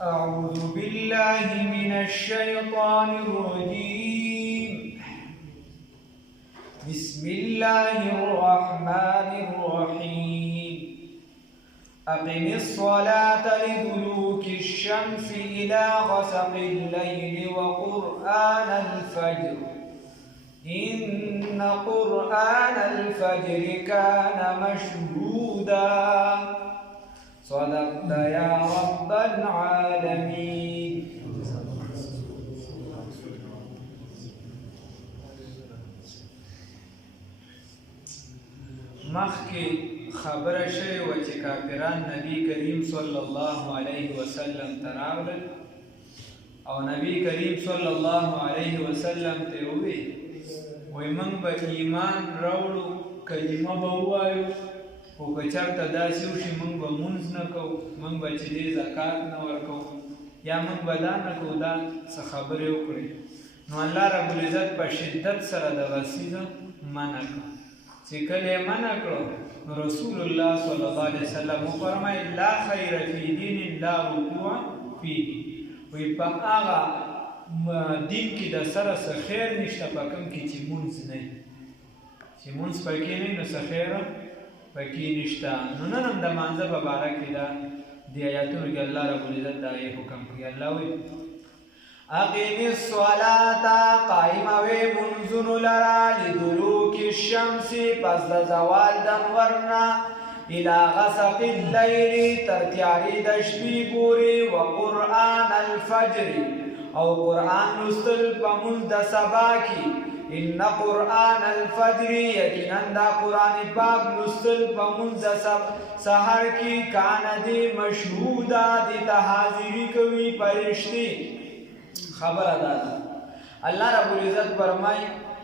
أعوذ بالله من الشيطان الرجيم. بسم الله الرحمن الرحيم. أقم الصلاة لدلوك الشمس إلى غسق الليل وقرآن الفجر إن قرآن الفجر كان مشهودا صدقت يا رب العالمين. مخکې خبره شوې وه چې کافران نبی کریم صلی الله علیه وسلم ته راغلل او نبی کریم صلی الله علیه وسلم ته وویل وایي موږ به ایمان راوړو کلمه به ووایو خو که چېرته داسې وشي موږ به لمونځ نه کوو موږ به چې دی زکات نه ورکوو یا موږ به دا نه کوو دا څه خبرې وکړې نو الله رب العزت په شدت سره دغه څیزه منع کړه چې کله یې منع کړو نو رسول الله صلی الله علیه وسلم وفرمایل لا خیر فی دین لا رکوع فیه وایي په هغه دین کې د سره څه خیر نشته په کوم کې چې مونځ نه وي چې مونځ پکې نه وي نو څه خیر پکې نشته نو نن هم د مانځه په باره کې دا دې آیاتونو کې الله رب العزت دا یې حکم کوي الله وایي اقیم الصلاة قائموي منځونو لره لدلوک الشمس پس د زوال د انورنا الى غسق الليل تر تیارې د شپې پورې وقرآن الفجر او قرآن لوستل په مونځ د سبا کې ان قرآن الفجر یقینا دا قرآن پاک لوستل په مونځ د سحر کې کان دی مشهودا دی ته حاضري کوي فرشتي خبره ده الله رب العزت فرمای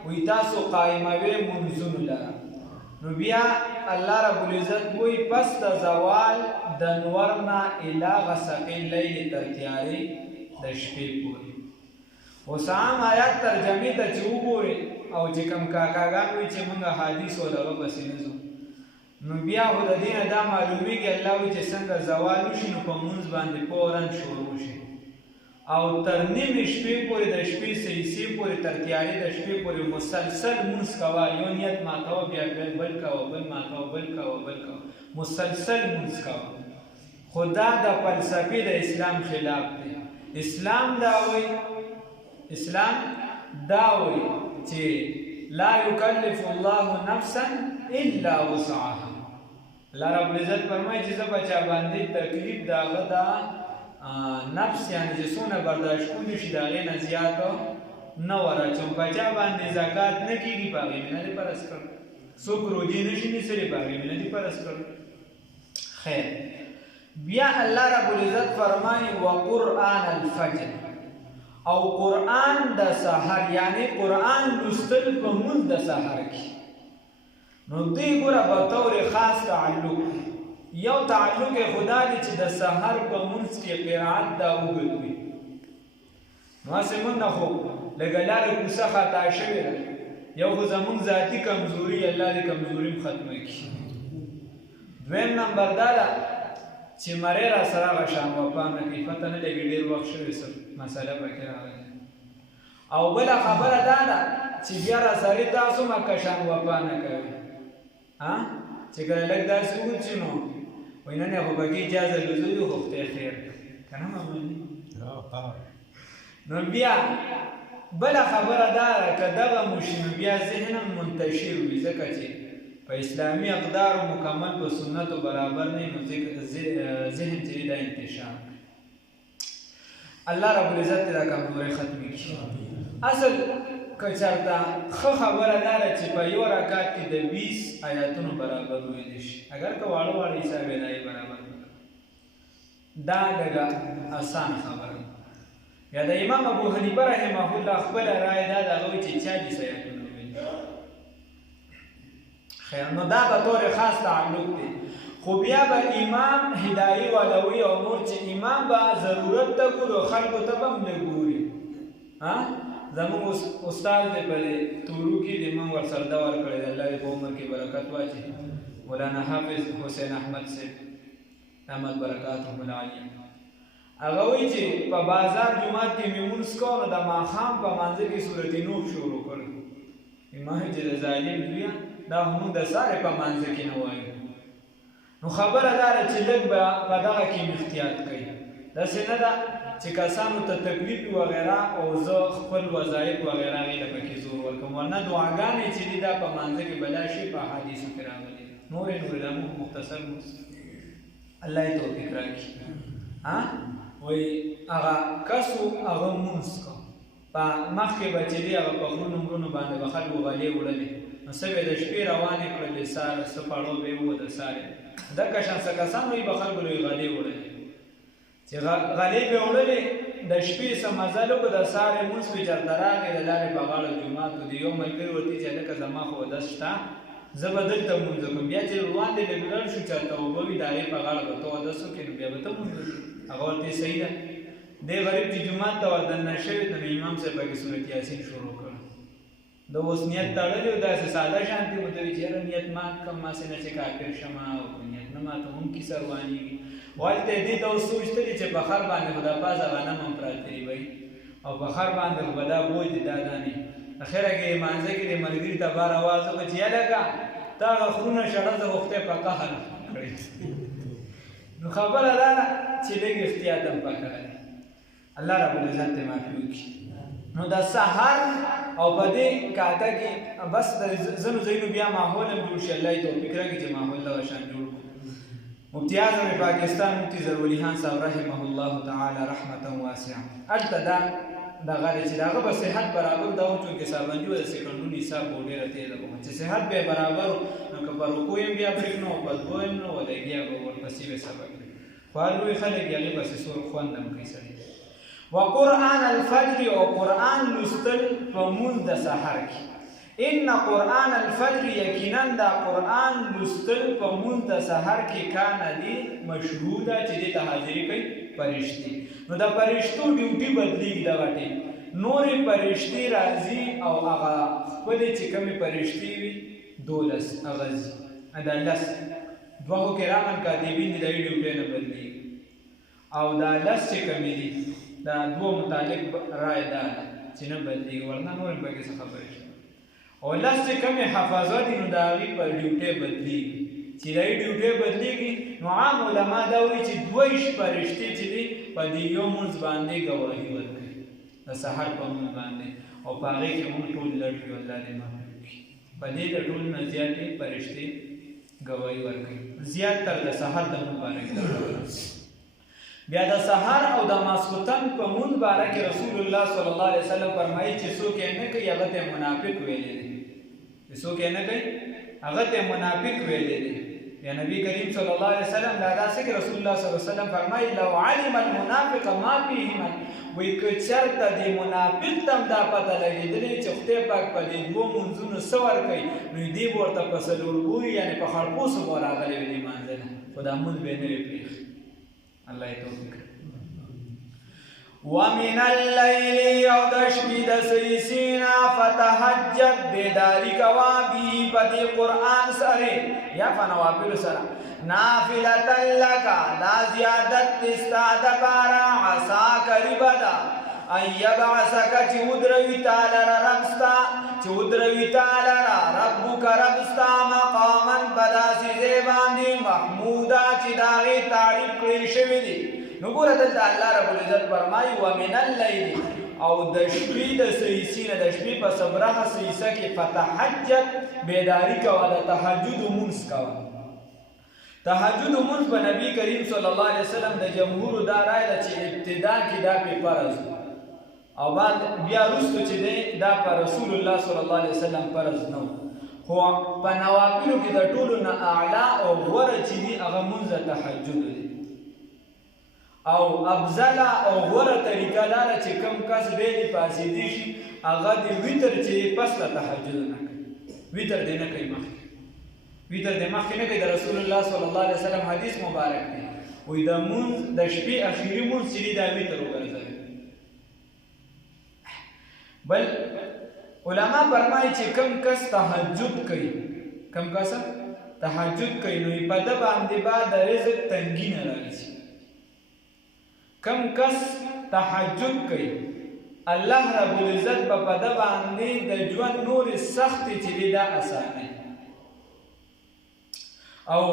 وی تاسو قائموي منځونو لره نو بیا الله رب العزت وی پس د زوال د انور نه الی غسق الليل تر تیارې د شپې پورې اوس عام آیات ترجمې ته چې وګورئ او چې کوم کاکاګان وایي چې موږ حدیث او دغه پسې نه ځو نو بیا خو د دې نه دا معلومیږي الله وایي چې څنګه زوال وشي نو په مونځ باندې فوراً شروع شي او تر نیمې شپې پورې د شپې سیسې پورې تر تیارې د شپې پورې مسلسل مونځ کوه یو نیت ماتوه بیا بل کوه بل ماتوه بل کوه بل کوه مسلسل مونځ کوه خو دا د فلسفې د اسلام خلاف دی اسلام دا وایي چې لا یکلف الله نفسا الا وسعها الله رب العزت فرمایي چې زه به چا باندې تکلیف د هغه دا نفس یعنی چې څونه برداشت کولی شي د هغې نه زیات نه وراچوم په چا باندې زکات نه کېږي په هغې مې نه دي فرض کړ څوک روجې نه شي نیسلی په هغې مې نه دي فرض کړ خیر بیا الله رب العزت فرمایي وقرآن الفجر او قرآن د سحر یعنی قرآن لوستل په مونځ د سحر کې نو دې ګوره په طور خاص تعلق یو تعلق خدا دی چې د سحر په مونځ کې قرائت دا اوږد وي نو هسې موږ نه خو لږه لاره کوڅه خطا شوې ده یو خو زموږ ذاتي کمزوري الله دې کمزوري هم ختمه کړي دویم نمبر دا ده چې مرۍ را سره هغه شان وفا نه کوي پته نه لګي ډېر وخت شوی څه مسله پکې راغلې او بله خبره دا ده چې بیا را سړي تاسو مکه شان وفا نه کوي چې کله لږ داسې وچي نو وایي نن خو پکې اجازه لزوي خو خدای خیر که نه معمولي نو بیا بله خبره دا ده که دغه موشي نو بیا ذهن هم منتشر وي ځکه چې په اسلامي اقدارو مکمل په سنتو برابر نه نو ذهن چې دا انتشار الله رب العزت دا کمزوري ختمي کړي اصل که چېرته ښه خبره دا ده چې په یو رکعت کې د 20 آیاتونو برابر ویلی شي اگر که واړه واړه حساب یې دا یې برابر دا لږه اسان خبره یا د امام ابو حنیفه رحمه الله خپله رایه دا د هغه وایي چې 40 آیاتونه ویلي خیر نو دا به طور خاص تعلق دی خو بیا به امام هدایي والا وي او نور چې امام به ضرورت ته ګوري او خلکو ته به هم نه ګوري زموږ استاد دی په تورو کې د موږ ورسره دا ورکړی دی الله دې په عمر کې برکت واچوي مولانا حافظ حسین احمد صاحب رحمت برکاتهم العالیه هغه وایي چې په بازار جومات کې مې مونځ کوو نو د ماښام په مانځه کې صورت نور شروع کړی ما چې د ظالم دویه دا همون د سارې په مانځه کې نه وایو نو خبره دا ده چې لږ به په دغه کې احتیاط کوي داسې نه ده چې کسانو ته تکلیف وغیره او زه خپل وظایف وغیره هغې ته پکې زور ورکوم ورنه دعاګانې چې دي دا په مانځه کې بلا شي په احادیثو کې راغلي نورې دا موږ مختصر الله یې توفیق راکړي وایي هغه کس و هغه مونځ کو په مخکې به چې دی هغه په غرونو مرونو باندې به خلکو غلې وړلې نو څه به د شپې روانې کړلې ساره څه پړو به یې ووه د سارې دغه شان څه کسان وایي به خلکو لوی غلې وړلې چې غلې به وړلې د شپې څه مزل وکړو د سارې مونځ پې چېرته راغی د لارې په غاړه جومات و د یو ملګري ورته چې هلکه زما خو اودس شته زه به دلته مونځ وکړم بیا چې روان دی لږ لړ شو چېرته اوبه وي د هغې په غاړه به ته اودس وکړې نو بیا به ته مونځ وکړې هغه ورته صحیح ده دی غریب چې جومات ته وردننه شوي نو امام صاحب پکې سورت یاسین شروع کړ د اوس نیت تړلی و داسې ساده شانتې ورته وایي چې یاره نیت مات کړم ماسې نه چې کافر شم او نیت نه ماته هم کیسه روانېږي هلته یې دې ته اوس سوچتلي چې په خر باندې خو دا پازه غنم هم پراته دي وایي او په خر باندې خو به دا بوج دي دا دانې اخره کې یې مانځه کې د ملګري ته بار اواز وکړه چې یلکه تا هغه خرونه شړه زه خو خدای په قهر کړی نو خبره دا ده چې لږ احتیاط هم پکار دی الله رب العزت دې معافي وکړي نو د سحر او په دې کاته کې بس د ځینو ځایونو بیا ماحول هم جوړ شي الله یې توفیق راکړي چې ماحول دغه شان جوړ کړو مفتي اعظم پاکستان مفتي ظهورالي خان صاحب رحمه الله تعالی رحمتا واسعه هلته دا دغه دی چې د هغه به صحت برابر دا و چونکې سابندي و د سیکنډونو حساب به ډېره تېزه به چې صحت به یې برابر و نو که په رکو یې بیا برېک نه و په دوو یې نه و لګیا به ورپسې به سبق دی خو هر لوی خلک یې هغې پسې سور خوند هم کوي سړی وقرآن الفجر او قرآن لستل په مونځ د سحر کې ان قرآن الفجر یقینا دا قرآن لستل په مونځ د سحر کې کانه دي مشهوده چې دې ته حاضري کوي فرشتې نو د فرشتو ډیوټي بدلېږي دغه ټیم نورې فرشتې راځي او هغه خپلې چې کومې فرشتې وي 12 هغه ځي دا 10 دوه کرامن کاتبین دي د دې ډیوټۍ نه بدلېږي او دا 10 چې کومې دي دا دوه متعلق رای ده چې نه بدلېږي ورنه نور هم پکې څه خبرې شته او 10 چې کومې حفاظه دي نو د هغې په ډیوټۍ بدلېږي چې د هغې ډیوټۍ بدلېږي نو عام علما دا وایي چې 22 فرشتې چې دي په دې یو مونځ باندې ګواهي ورکوي د سحر په مونځ باندې او په هغې کې مونږ ټول لټ یو الله دې معافي وکړي په دې د ټولو نه زیاتې فرشتې ګواهي ورکوي زیات تر د سحر د مونځ باره کې بیا د سحر او د ماسخوتن په مونځ باره کې رسول الله صلی الله علیه وسلم فرمایي چې څوک یې نه کوي هغه ته منافق ویلی دی څوک یې نه کوي هغه ته منافق ویلی دی یا نبی کریم صلی الله علیه وسلم دا داسې کې رسول الله صلی الله علیه وسلم فرمایي لو علم المنافق ما فيه من وایي که چېرته د منافق ته هم دا پته لګېدلې چې خدای پاک په دې دوو مونځونو څه ورکوي نو دې به ورته په څلورګوي یعنې په خړپوسو به راغلی وي دې مانځه نه خو دا مونځ به یې نه وي پرېښي الله یې توفیق ومن الليل او د شپې د سیسینا فتهجد بیداری کوا به په دې قرآن سره یا په نوافل سره نافلة لک دا زیادت ستا دپاره عسا قریبه ده ان یبعثک چې ودروي تعالی رب ستا چې ودروي تعالی ربک رب ستا مقاما په داسې ځای باندې محموده چې د هغې تعریف کړی شوي دي نو ګوره دلته الله رب العزت فرمایي ومن اللیل او د شپې د سیسي نه د شپې په صبرحه سیسه کې فتهجد بیداري کوه د تهجد مونځ کوه تهجد مونځ په نبي کریم صلی الله علیه وسلم د جمهورو دا رای ده چې ابتدا کې دا پې فرض او بعد بیا وروسته چې دی دا په رسول الله صلی الله علیه وسلم فرض نه خو په نوافلو کې د ټولو نه اعلی او غوره چې دي هغه مونځ د تهجد دی او افضله او غوره طریقه دا ده چې کوم کس ډېرې پاڅېدی شي هغه د ویتر چې پس له تهجد نه کوي ویتر دې نه کوي مخکې ویتر دې مخکې نه کوي د رسول الله صلی الله علیه وسلم حدیث مبارک دی وایي د مونځ د شپې اخري مونځ چې دی دا ویتر وګرځوي بل علما فرمایي چې کم کس تهجد کوي کم کس تهجد کوي نو په ده باندې به د رزق تنګي نه راځي کم کس تهجد کوي الله رب العزت په ده باندې د ژوند نورې سختې چې دي دا اسانوي او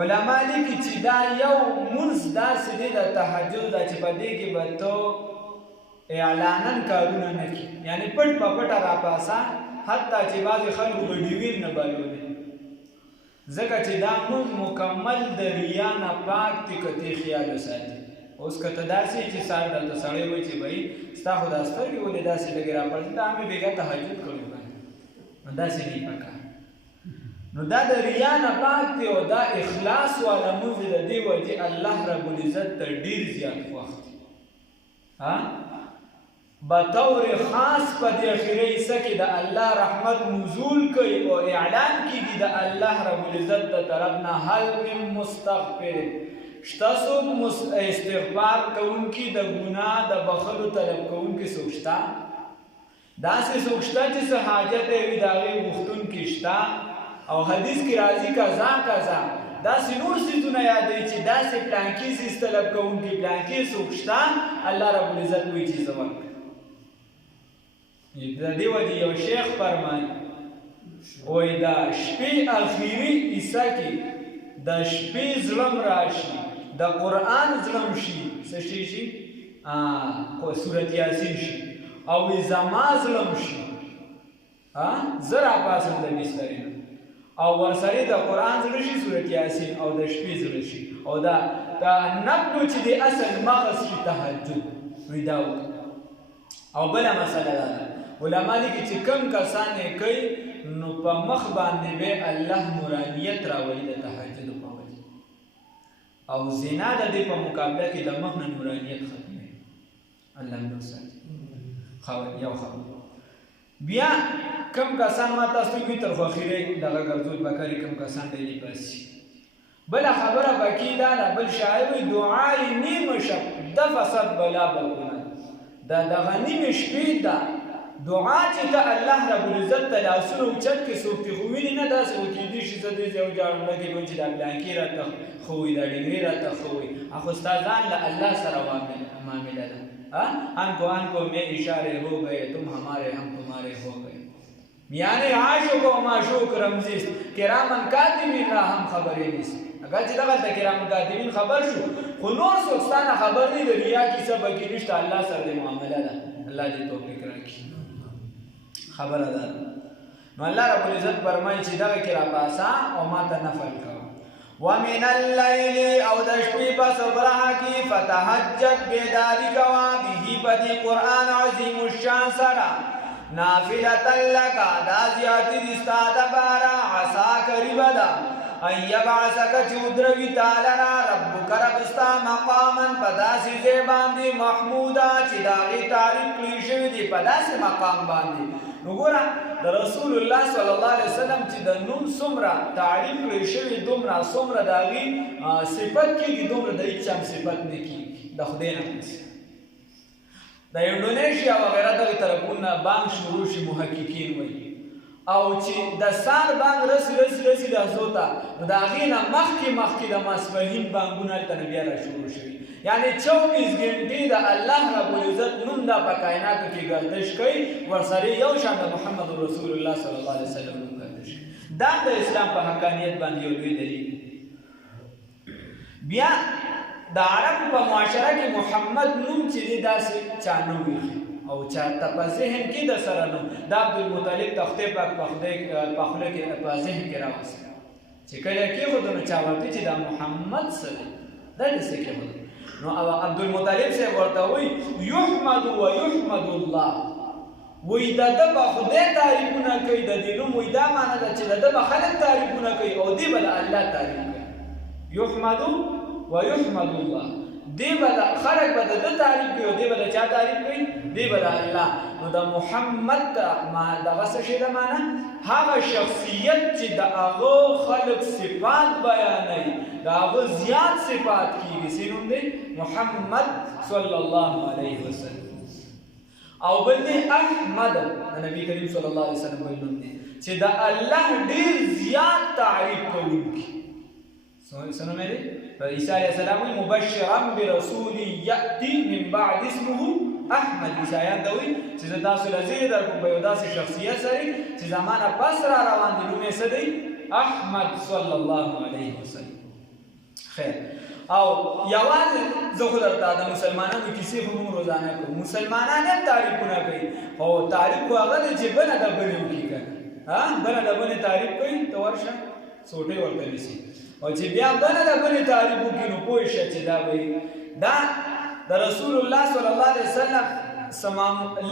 علما لیکي چې دا یو مونځ داسې دی د تهجد دا چې په دې کې به تو اعلانا کارونه نه کړي یعنی پټ په پټه راپاسه حتی چې بعضې خلکو به ډیوین نه بلولې ځکه چې دا مونځ مکمل د ریا نه پاک دی که تی خیال وساتي اوس که ته داسې چې سار دلته سړی وایي چې بهی ستا خو دا سترګې ولې داسې لږې راپړځي دا مې بېګا تهجد کړی نو داسې نه پکار نو دا د ریا نه پاک دی او دا اخلاص والا مونځ د دې وجې الله رب العزت ته ډېر زیات خوښ دی بطور خاص په دې اخري حصه کې د الله رحمت نزول کوي او اعلان کیږي د الله رب العزت د طرف نه هل من مستغفر شته څوک استغفار کوونکي د ګناه د بخښلو طلب کوونکي څوک شته داسې څوک شته چې څه حاجت یې وي د هغې غوښتونکي شته او حدیث کې راځي قضا قضا داسې نور څیزونه یادوي چې داسې پلانکي څیز طلب کوونکي پلانکي څوک شته الله رب العزت وایي چې زه ورکړم د دې وجې یو شیخ فرمایي وایي د شپې اخري حصه کې د شپې زړم راشي د قرآن زړم شي څه شي شي سورت یاسین شي او زما زړم شي زه راپاڅم د بسترې نه او ورسره د قرآن زړه شي سورت یاسین او د شپې زړه شي او دا نبلو چې د اصل مغز شي تهجد وایي دا او بله مسله دا ده علما لیکي چې کوم کسان یې کوي نو په مخ باندې به الله نورانیت راولي د تهجد په وجه او زنا د دې په مقابله کې د مخ نه نورانیت ختموي الله موږ ساتي یو خبر بیا کم کسان ما تاسو کې تر اخیره دغه ګرځول پکاري کم کسان دی پاسي بل خبره باقی دا بل شاعر دعای نیمه شب د فساد بلا بلونه دا دغه نیمه شپې دا دعا چې ته الله رب العزت ته لاسونه اوچت کې څوک دې خو ویني نه داسې وکېدي شي زه دې یو جاړونه کې وایي چې دا بلانکي راته ښه وي دا ډنګرې راته ښه وي خو ستا ځان له الله سره معامله ده ان کو میں اشارے ہو گئے تم ہمارے ہم تمہارے ہو گئے یعنی عاشق و معشوق رمزیس کرامن کاتبین را هم خبرې نیست اگر چې دغلته کرامن کاتبین خبر شو خو نور څوک ستانه خبر دی د ریا کیسه پکې نشته الله سره د معامله ده الله دې توفیق راکړي خبره ده نو الله رب العزت فرمایي چې دغه کې راپاسه او ماته نفل کوه ومن الليل او د شپې په صبره کې فتهجد بیداری کوه به په دې قرآن عظیم الشان سره نافلة لك دا زیاتی دي ستا دپاره عسا قریبه ده ان یبعثک چې ودروي تعالی ربک رب ستا مقاما په داسې ځای باندې محموده چې د هغې تعریف کړی شوي دي په داسې مقام باندې نو ګوره د رسول الله صلی الله علیه وسلم چې د نوم څومره تعریف کړی شوي دومره څومره د هغې صفت کېږي دومره د هېڅ هم صفت نه کېږي د خدای نه پسې د انډونیشیا وغیره دغې طرفونه بانک شروع شي محققین وایي او چې د سار بانک رسي لحظو ته نو د هغې نه مخکې د ماسپښین بانکونه هلته نه بیا را شروع شوي یعنی 24 ګنټې د الله رب العزت نوم دا په کائناتو کې ګردش کوي ورسره یو شان د محمد رسول الله صلی الله علیه وسلم نوم ګردش دا د اسلام په حقانیت باندې یو لوی دلیل بیا د عربو په معاشره کې محمد نوم چې دی داسې چا نه ویښي او چاته په ذهن کې د سره نوم د عبدالمطلب تختې پاک په خوله کې په ذهن کې راوست چې کله کېښودو نو چا ورته چې دا محمد څه دی دا داسې کېښودو نو عبدالمطلب صاحب ورته وایي یحمد و یحمد الله وایي د ده به خدای تعریفونه کوي د دې نوم وایي دا معنی ده چې د ده به خلک تعریفونه کوي او دی به د الله تعریف کوي یحمد و یحمد الله دی به خلک به د ده تعریف کوي او دی به د چا تعریف کوي دی به د الله نو د محمد دغه څه شی ده معنی هغه شخصیت چې د هغه خلک صفات بیانوي د هغه زیات صفات کېږي څه نوم دی محمد صلی الله علیه وسلم او بل دی احمد د نبي کریم صلی الله علیه وسلم وایي نوم دی چې د الله ډېر زیات تعریف کوونکي سنو مې عیسی علیه السلام مبشرا برسول یأتی من بعد اسمه احمد. عیسایان ته وایي چې زه تاسو له زیری درکوم په یو داسې شخصیت سره چې زما نه پس را روان دي، نوم یې څه دی؟ احمد صلی الله علیه وسلم. خیر، او یوازې زه خو درته د مسلمانانو کیسې خو موږ روزانه کوو، مسلمانان هم تعریفونه کوي، خو تعریف خو هغه دی چې بله ډبرې وکړي که نه، بله ډبرې تعریف کوي ته ورشه سوټۍ ورته نیسي، او چې بیا بله ډبرې تعریف وکړي نو پوه شه چې دا به دا د رسول الله صلی الله علیه وسلم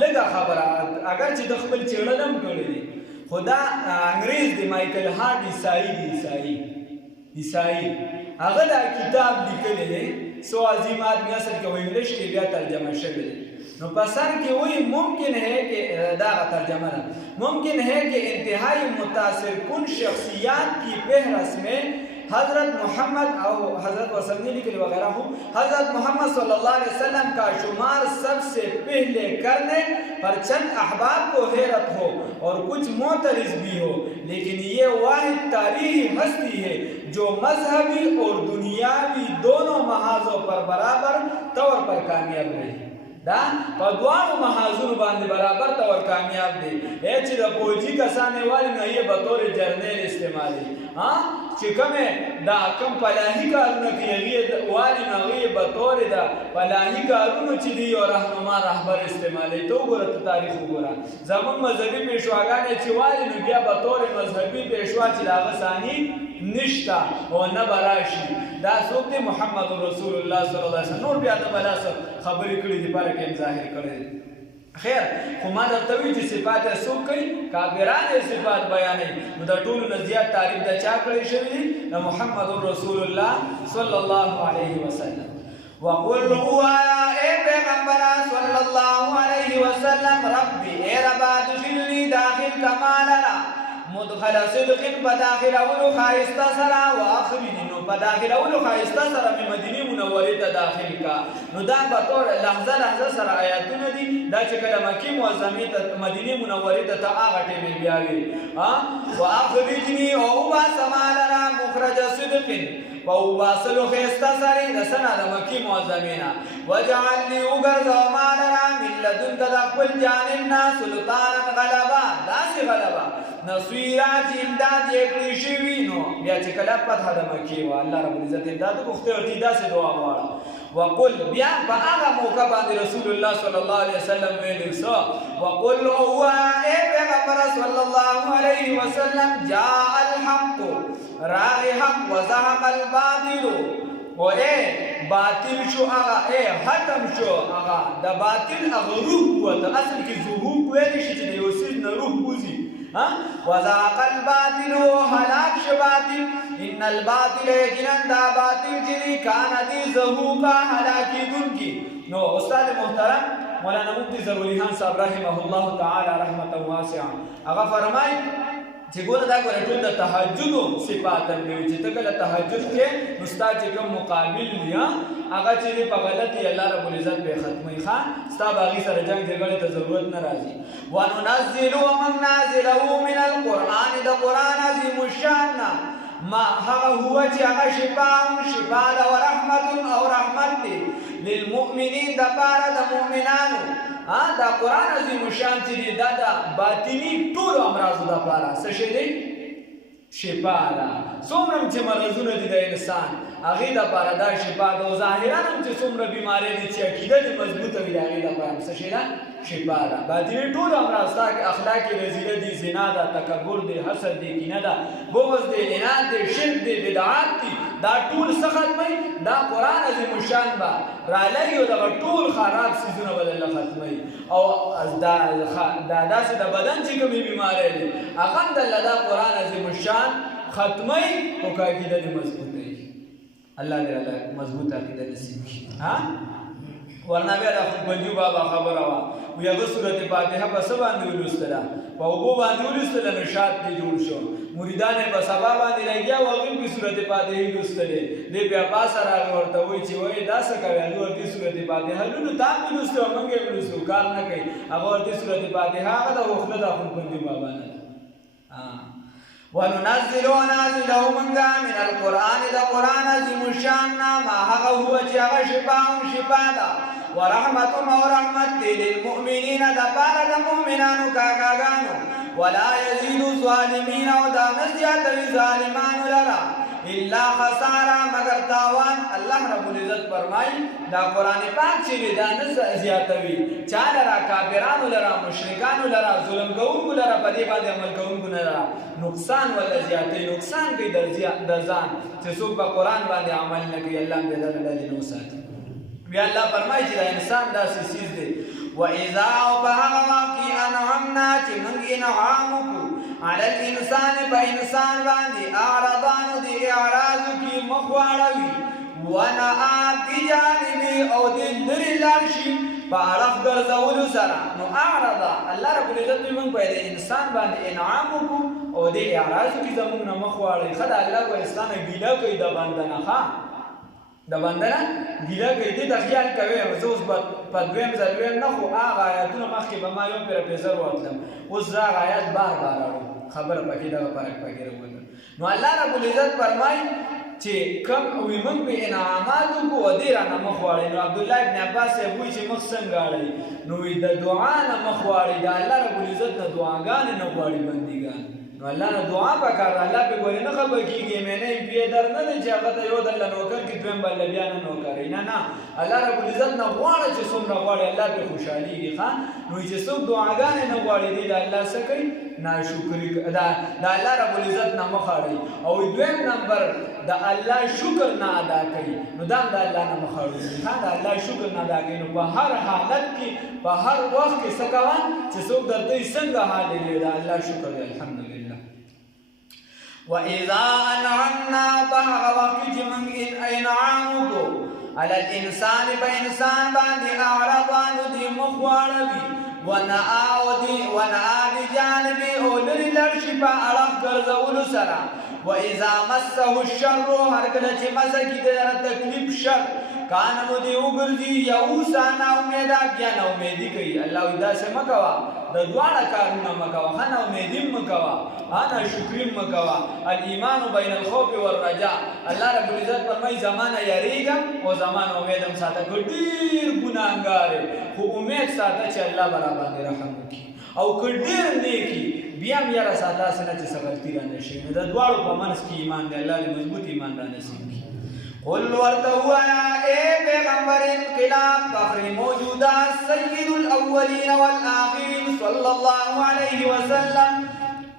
لږه خبره، اگر چې د خپل څېړنه هم کړې دي، خو دا انګریز دی مایکل هارټ عیسائی هغه دا کتاب لیکلی دی، سو عظیمات میں اصل کې انګلیش کې بیا ترجمه شوی دی. نو پسر کې وہی ممکن ہے کہ دا ترجمه ہے ممکن ہے کہ انتہائی متاثر کن شخصیات کی فہرست میں حضرت محمد اور حضرت وسلم لیکن وغیرہ ہو، حضرت محمد صلی اللہ علیہ وسلم کا شمار سب سے پہلے کرنے پر چند احباب کو حیرت ہو اور کچھ معترض بھی ہو، لیکن یہ واحد تاریخی ہستی ہے جو مذہبی اور دنیاوی دونوں محاذوں پر برابر طور پر کامیاب رہی. دا په دواړو محاذونو باندې برابر طور کامیاب دی. چې د فوجي کسانې والي نو یې به طور جرنیل استعمالي، چې کومې دا کوم فلاحي کارونه کوي هغې والي نو هغې به طور د فلاحي کارونو چې دي یو رهنما رهبر استعمالوي. ته وګوره، ته تاریخ وګوره، زموږ مذهبي پیشواګانې چې والي نو بیا به طور مذهبي پیشوا چې د هغه ثاني نشته او نه به راشي. دا څوک دی؟ محمد رسول الله صلی الله علیه وسلم. نور بیا د بلا خبرې کړي دي پاره کې ظاهر کړی دی. خیر، خو ما درته وایي چې صفات یې څوک کوي؟ کافران یې صفات بیانوي. نو د ټولو نه زیات تعریف د چا کړی شوی دی؟ د محمد رسول الله صلی الله علیه وسلم. وقل هوایا اے پیغمبرہ صلی اللہ علیہ وسلم، ربی اے ربا دخلنی داخل کمالنا مدخل صدق بداخل اولو خائستہ سرا و آخرین نو بداخل اولو خائستہ سرا میں مدینی منوری تا داخل کا. نو دا بطور لحظہ سرا آیاتون دی دا چکل مکی معظمی تا مدینی منوری تا آغٹی میں بیاوی. و آخرینی اوبا سمالنا مخرج صدق و اوبا سلو خیستہ سری دسنا دا مکی معظمینا وجعل لی اگرز و مالنا من لدن تدقل جانبنا سلطانا غلبا داسی غلبا نصویرا چې امداد یې کړی شوي. نو بیا چې کله فتحه د مکې وه الله رب العزت امداد وغوښتی ورته داسې دعا غواړه. وقل بیا په هغه موقع باندې رسول الله صلی الله علیه وسلم ویلي څه؟ وقل ووایه ای پیغمبره صلی الله علیه وسلم، جاء الحق، راغی حق، وزهق الباطل، و اے باطل شو هغه، اے ختم شو هغه د باطل هغه روح وته. اصل کې ظهور ویلی شي چې د یو څیز نه روح وځي. وزاق الباطل هلاك شباطل، ان الباطل یقینا دا باطل جدی کانا دی زهوقا هلاکی دن کی. نو استاد محترم مولانا مفتی ضروری خان صاحب رحمه الله تعالی رحمتا واسعا هغه فرمای چې ګوره دا ګوره ټول د تهجدو صفات دی چې ته کله تهجد کې نو ستا چې کوم مقابل دی هغه چې په غلطي الله رب العزت به ختمي خان ستا باغی سره جنگ جګړې ته ضرورت نه راځي. وننزل ومن نازله من القرآن، د قرآن عظیم الشان ما هغه هو چې هغه شفاء ده و رحمت او رحمت دی للمؤمنین د پاره د مؤمنانو. دا قرآن عظیم الشان چې دی دا د باطني ټولو امراضو د پاره څه شی دی؟ شفاء ده. څومره چې مرضونه دي د انسان هغې دپاره دا شفاء ده. او ظاهرا هم چې څومره بیمارۍ دي چې عقیده دې مضبوطه وي د هغې دپاره هم څه شی ده؟ شفاء ده. باطني ټول امراض ستا اخلاقي رذیله دي، زنا ده، تکبر دی، حسد دی، کینه ده، بغض دی، عناد دی، شرک دی، بدعات دي، دا ټول څه ختموي؟ دا قرآن عظیم الشان به رالګي او دغه ټول خراب څیزونه به درله ختموي. او دا داسې د بدن چې کومې بیمارۍ دي هغه هم درله دا قرآن عظیم الشان ختموي. خو که عقیده دې مضبوطه وي، الله دې راله مضبوطه عقیده نصیب کړي. ورنه بیا د خوبندیو بابا خبره وه، وی هغه صورت فاتحه په څه باندې ولوستله؟ په اوبو باندې ولوستله نو شات دې جوړ شو. مریدان یې په سبا باندې لګیا و هغوی پې صورت فاتحې لوستلې. دی بیا پاسه راغی ورته وایي چې وایي دا څه کوې؟ هغې ورته صورت فاتحه لولو تا هم ولوستې او موږ یې ولوستو کار نه کوي. هغه ورته صورت فاتحه هغه ده، اوخله د خوبندیو بابا نه ده. وننزل ونازله منگا من القرآن دا قرآن عظیم الشان ما حقا هو چه اغا شفا دا ورحمت و رحمت دی للمؤمنین دا پارا دا مؤمنانو کاکاگانو ولا يزيد الظالمين او دا نزیات ظالمانو لرا الا خسارا مگر تاوان الله رب العزت فرمائی دا قرآن پاک چیوی دا نزیاتوی چا لرا کافرانو لرا مشرکانو لرا ظلم کونکو لرا پدی باندې عمل کونکو لرا نقصان ولا زیاتی نقصان کوي در ځان چې څوک په قرآن باندې عمل نه کوي الله دې لري نو ساتي بیا الله فرمایي چې دا انسان داسې چیز دی واذا وبهغ انعمنا چې موږ انعام وکړو على الانسان بانسان باندې اعرضان دي اعراض کی مخواړوي ونأ بجانب او دې لري لارشي فعرف ګرځولو سره نو اعرض الله رب العزت موږ په انسان باندې انعام وکړو او دې اعراض کی زموږ نه مخواړي خدای الله کو اسلام ګیلا کوي د باندې نه ها د باندې ګیلا کوي دې د خیال کوي او اوس په دویم ځلویم نه خو هغه آیاتونه مخکې به ما یو پروفیسور وتلم اوس دا آیات بار بار اورم خبر پکې دا فرق پکې راوړل نو الله رب العزت فرمایي چې کم او موږ په انعاماتو کو ودی را نه مخواړي نو عبد الله ابن عباس یې وایي چې مخ څنګه اړي نو د دعا نه مخواړي دا الله رب العزت نه دعاګانې نه غواړي بندګان نو الله نه دعا وکړه الله به ګوري نه خبر کیږي مې نه بیا در نه چې هغه ته یو دل نوکر کې دویم بل بیا نه نوکر نه الله رب العزت نه غواړي چې څومره غواړي الله به خوشحاليږي ښا نو چې څوک دعاګانې نه غواړي دی الله څه کوي ناشکری دا الله رب العزت نه مخاړي او دویم نمبر دا الله شکر نه ادا کوي نو دا الله نه مخاړي دا الله شکر نه ادا کوي نو په هر حالت کې په هر وخت کې څه کوي چې څوک درته څنګه حال دی دا الله شکر دی الحمدلله وَإِذَا أَنْعَمْنَا بَهَغَ وَقِجِ مَنْ إِنْعَامُكُ عَلَى الْإِنسَانِ بَإِنسان بَانْدِ أَعْرَضَانُ دِي مُخْوَارَوِي وَنَآ بِجَانِبِ أُولِرِ لَرْشِبَ أَرَخْ گَرْزَوْلُ سَرَا وَإِذَا مَسَّهُ الشَّرُّ هَرْكَلَ چِ مَسَكِ دَرَ تَكْلِب شَرْ کانو دی وګرځي یوسا نا امیدا بیا نا امیدی کوي الله دا څه مکوا د دواړه کارونه مکوا خنه امیدی مکوا انا شکرین مکوا الايمان بین الخوف والرجاء الله رب العزت فرمای زمانہ یریګم او زمانہ امیدم ساته ګډیر ګناګار خو امید ساته چې الله برابر رحم وکي او ګډیر نیکی بیا مې را ساته سره چې سبلتی را نشي د دواړو په منځ کې ایمان دی الله دې مضبوط ایمان را نصیب کړي قل ورته وایا اے پیغمبر انقلاب فخر موجودات سید الاولین والآخرین صلی الله علیه وسلم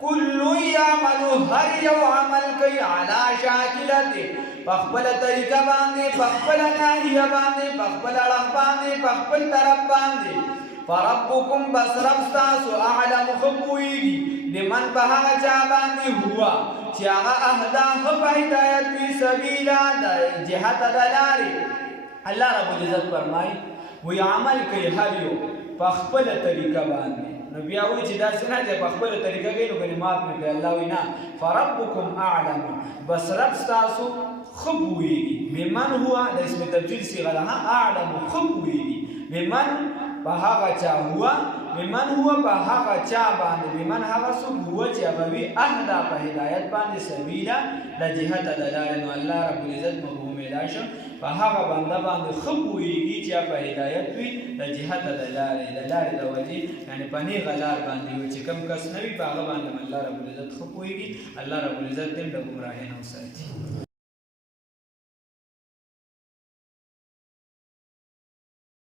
کل یعمل هر یو عمل کوي علی شاکلته پخپل طریقه باندې پخپل ناحیه باندې پخپل اړخ باندې پخپل طرف باندې فربکم بس رب ستاسو اعلم خبویږي لمن په هغه چا باندې هوا چې هغه اهداف په هدایت فی سبیلا د جهت د لارې الله رب العزت فرمایي وی عمل کوي هر یو په خپل طریقه باندې نو بیا وایي چې دا څنګه دی په خپل طریقه کوي نو کلمات مې کوي الله وینا فربکم اعلم بس رب ستاسو خبویږي بمن هو د اسم تبدیل صيغه ده اعلم خبویږي بمن په هغه چا هوا بمن هو په هغه چا باندې بمن هغه څوک هو چې هغه وي اهدا په هدایت باندې سبیلا د جهت د لارې نو الله رب العزت مفهوم لاشه په هغه بنده باندې خپويږي چې په هدایت وي د جهت د لارې د وجې یعنی په نه غلار باندې وي چې کم کس نه وي په هغه باندې الله رب العزت خپويږي الله رب العزت دې د ګمراهۍ نه وساتي